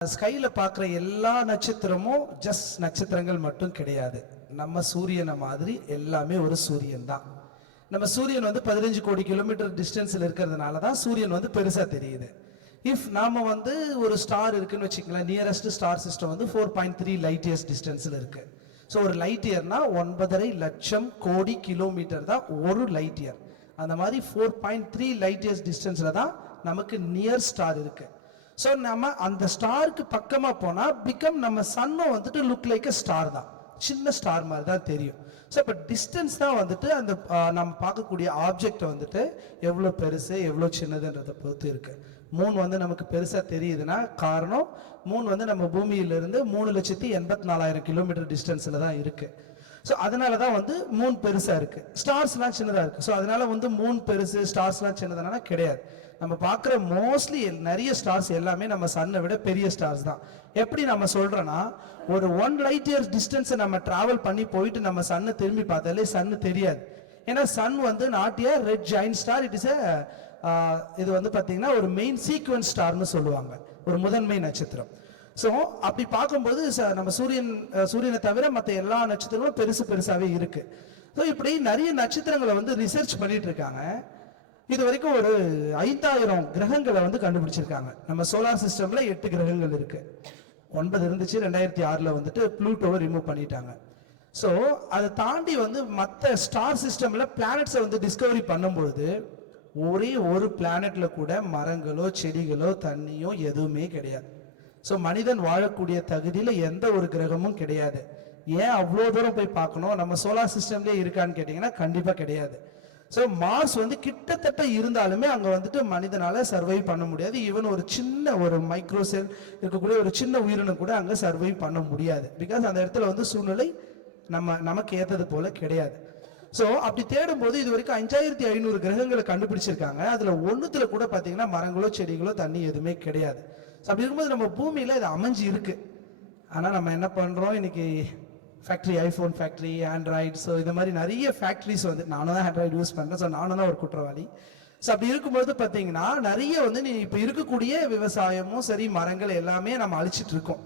ஸ்கைல பார்க்குற எல்லா நட்சத்திரமும் ஜஸ்ட் நட்சத்திரங்கள் மட்டும் கிடையாது. நம்ம சூரியனை மாதிரி எல்லாமே ஒரு சூரியன் தான். நம்ம சூரியன் வந்து 15 கோடி கிலோமீட்டர் டிஸ்டன்ஸில் இருக்கிறதுனால தான் சூரியன் வந்து பெருசாக தெரியுது. இஃப் நாம வந்து ஒரு ஸ்டார் இருக்குன்னு வச்சுக்கலாம், நியரஸ்ட் ஸ்டார் சிஸ்டம் வந்து 4.3 லைட் இயர்ஸ் டிஸ்டன்ஸில் இருக்கு. ஸோ ஒரு லைட் இயர்னா 9.5 லட்சம் கோடி கிலோமீட்டர் தான் ஒரு லைட் இயர். அந்த மாதிரி 4.3 லைட் இயர்ஸ் டிஸ்டன்ஸில் தான் நமக்கு நியர் ஸ்டார் இருக்கு. ஸோ நம்ம அந்த ஸ்டாருக்கு பக்கமாக போனால் நம்ம சன்னும் வந்துட்டு லுக் லைக் அ ஸ்டார் தான், சின்ன ஸ்டார் மாதிரி தான் தெரியும். ஸோ இப்போ டிஸ்டன்ஸ் தான் வந்துட்டு அந்த நம்ம பார்க்கக்கூடிய ஆப்ஜெக்ட் வந்துட்டு எவ்வளோ பெருசு எவ்வளோ சின்னதுன்றதை பொறுத்து இருக்கு. மூன் வந்து நமக்கு பெருசாக தெரியுதுன்னா காரணம் மூன் வந்து நம்ம பூமியிலிருந்து 3,84,000 கிலோமீட்டர் டிஸ்டன்ஸில் தான் இருக்கு. ஸோ அதனால தான் வந்து மூன் பெருசாக இருக்கு, ஸ்டார்ஸ்லாம் சின்னதாக இருக்கு. ஸோ அதனால வந்து மூன் பெருசு ஸ்டார்ஸ்லாம் சின்னதுனா கிடையாது. நம்ம பார்க்குற மோஸ்ட்லி நிறைய ஸ்டார்ஸ் எல்லாமே நம்ம சன்னை விட பெரிய ஸ்டார்ஸ் தான். எப்படி நம்ம சொல்றோன்னா, ஒரு 1 லைட் இயர்ஸ் டிஸ்டன்ஸை நம்ம டிராவல் பண்ணி போயிட்டு நம்ம சன்னை திரும்பி பார்த்தாலே சன்னு தெரியாது. ஏன்னா சன் வந்து not a red joint star, it is இது வந்து பார்த்தீங்கன்னா ஒரு மெயின் சீக்வன்ஸ் ஸ்டார்னு சொல்லுவாங்க, ஒரு முதன்மை நட்சத்திரம். ஸோ அப்படி பார்க்கும்போது நம்ம சூரியனை தவிர மற்ற எல்லா நட்சத்திரங்களும் பெருசாகவே இருக்கு. ஸோ இப்படி நிறைய நட்சத்திரங்களை வந்து ரிசர்ச் பண்ணிட்டு இருக்காங்க. இது வரைக்கும் ஒரு 5000 கிரகங்களை வந்து கண்டுபிடிச்சிருக்காங்க. நம்ம சோலார் சிஸ்டம்ல 8 கிரகங்கள் இருக்கு. 9 இருந்துச்சு, 2006 வந்துட்டு ப்ளூட்டோவை ரிமூவ் பண்ணிட்டாங்க. ஸோ அதை தாண்டி வந்து மற்ற ஸ்டார் சிஸ்டம்ல பிளானட்ஸை வந்து டிஸ்கவரி பண்ணும்பொழுது ஒரே ஒரு பிளானட்ல கூட மரங்களோ செடிகளோ தண்ணியோ எதுவுமே கிடையாது. ஸோ மனிதன் வாழக்கூடிய தகுதியில் எந்த ஒரு கிரகமும் கிடையாது. ஏன் அவ்வளோ தூரம் போய் பார்க்கணும்? நம்ம சோலார் சிஸ்டம்லேயே இருக்கான்னு கேட்டிங்கன்னா கண்டிப்பாக கிடையாது. ஸோ மார்ஸ் வந்து கிட்டத்தட்ட இருந்தாலுமே அங்கே வந்துட்டு மனிதனால சர்வைவ் பண்ண முடியாது. ஈவன் ஒரு சின்ன ஒரு மைக்ரோசெல் இருக்கக்கூடிய ஒரு சின்ன உயிரினம் கூட அங்கே சர்வைவ் பண்ண முடியாது. பிகாஸ் அந்த இடத்துல வந்து சூழ்நிலை நமக்கு ஏற்றது போல கிடையாது. ஸோ அப்படி தேடும்போது இது வரைக்கும் 5500 கிரகங்களை கண்டுபிடிச்சிருக்காங்க. அதில் ஒன்றுத்துல கூட பார்த்தீங்கன்னா மரங்களோ செடிகளோ தண்ணி எதுவுமே கிடையாது. ஸோ அப்படி இருக்கும்போது நம்ம பூமியில் இது அமைஞ்சு இருக்கு. ஆனால் நம்ம என்ன பண்ணுறோம், இன்னைக்கு factory, iPhone factory, Android, so இது மாதிரி நிறைய ஃபேக்ட்ரிஸ் வந்து, நானும் தான் ஆண்ட்ராய்டு யூஸ் பண்ணுறேன், ஸோ நானும் தான் ஒரு குற்றவாளி. ஸோ அப்படி இருக்கும்போது பார்த்தீங்கன்னா நிறைய வந்து நீ இப்போ இருக்கக்கூடிய விவசாயமும் சரி மரங்கள் எல்லாமே நம்ம அழிச்சிட்டு இருக்கோம்.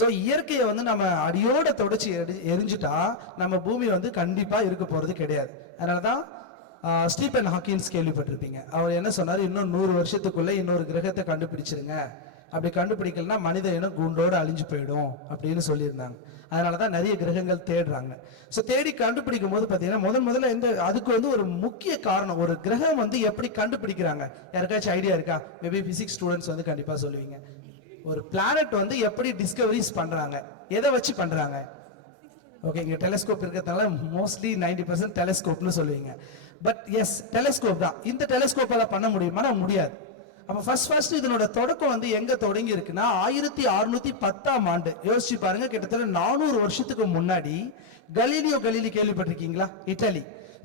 ஸோ இயற்கையை வந்து நம்ம அடியோட தொடச்சி எரிஞ்சுட்டா நம்ம பூமி வந்து கண்டிப்பாக இருக்க போகிறது கிடையாது. அதனால தான் ஸ்டீபன் ஹாக்கின்ஸ் கேள்விப்பட்டிருப்பீங்க. அவர் என்ன சொன்னார், இன்னும் 100 வருஷத்துக்குள்ளே இன்னொரு கிரகத்தை கண்டுபிடிச்சிருங்க, அப்படி கண்டுபிடிக்கலன்னா மனித இனம் கூண்டோடு அழிஞ்சு போயிடும் அப்படின்னு சொல்லியிருந்தாங்க. அதனால தான் நிறைய கிரகங்கள் தேடுறாங்க. ஸோ தேடி கண்டுபிடிக்கும் போது பார்த்தீங்கன்னா முதல்ல அதுக்கு வந்து ஒரு முக்கிய காரணம், ஒரு கிரகம் வந்து எப்படி கண்டுபிடிக்கிறாங்க, யாருக்காச்சும் ஐடியா இருக்கா? மேபி பிசிக்ஸ் ஸ்டூடெண்ட்ஸ் வந்து கண்டிப்பாக சொல்லுவீங்க. ஒரு பிளானட் வந்து எப்படி டிஸ்கவரிஸ் பண்றாங்க, எதை வச்சு பண்றாங்க? ஓகே, இங்க டெலஸ்கோப் இருக்கிறதுனால மோஸ்ட்லி 90% டெலஸ்கோப்னு சொல்லுவீங்க. பட் எஸ், டெலஸ்கோப் தான். இந்த டெலஸ்கோப்பால பண்ண முடியுமா? முடியாது. அப்ப ஃபர்ஸ்ட் இதனோட தொடக்கம் வந்து எங்க தொடங்கி இருக்குன்னா 1610ஆம் ஆண்டு. யோசிச்சு பாருங்க, கிட்டத்தட்ட 400 வருஷத்துக்கு முன்னாடி கலீலியோ கேள்விப்பட்டிருக்கீங்களா? இட்டலி.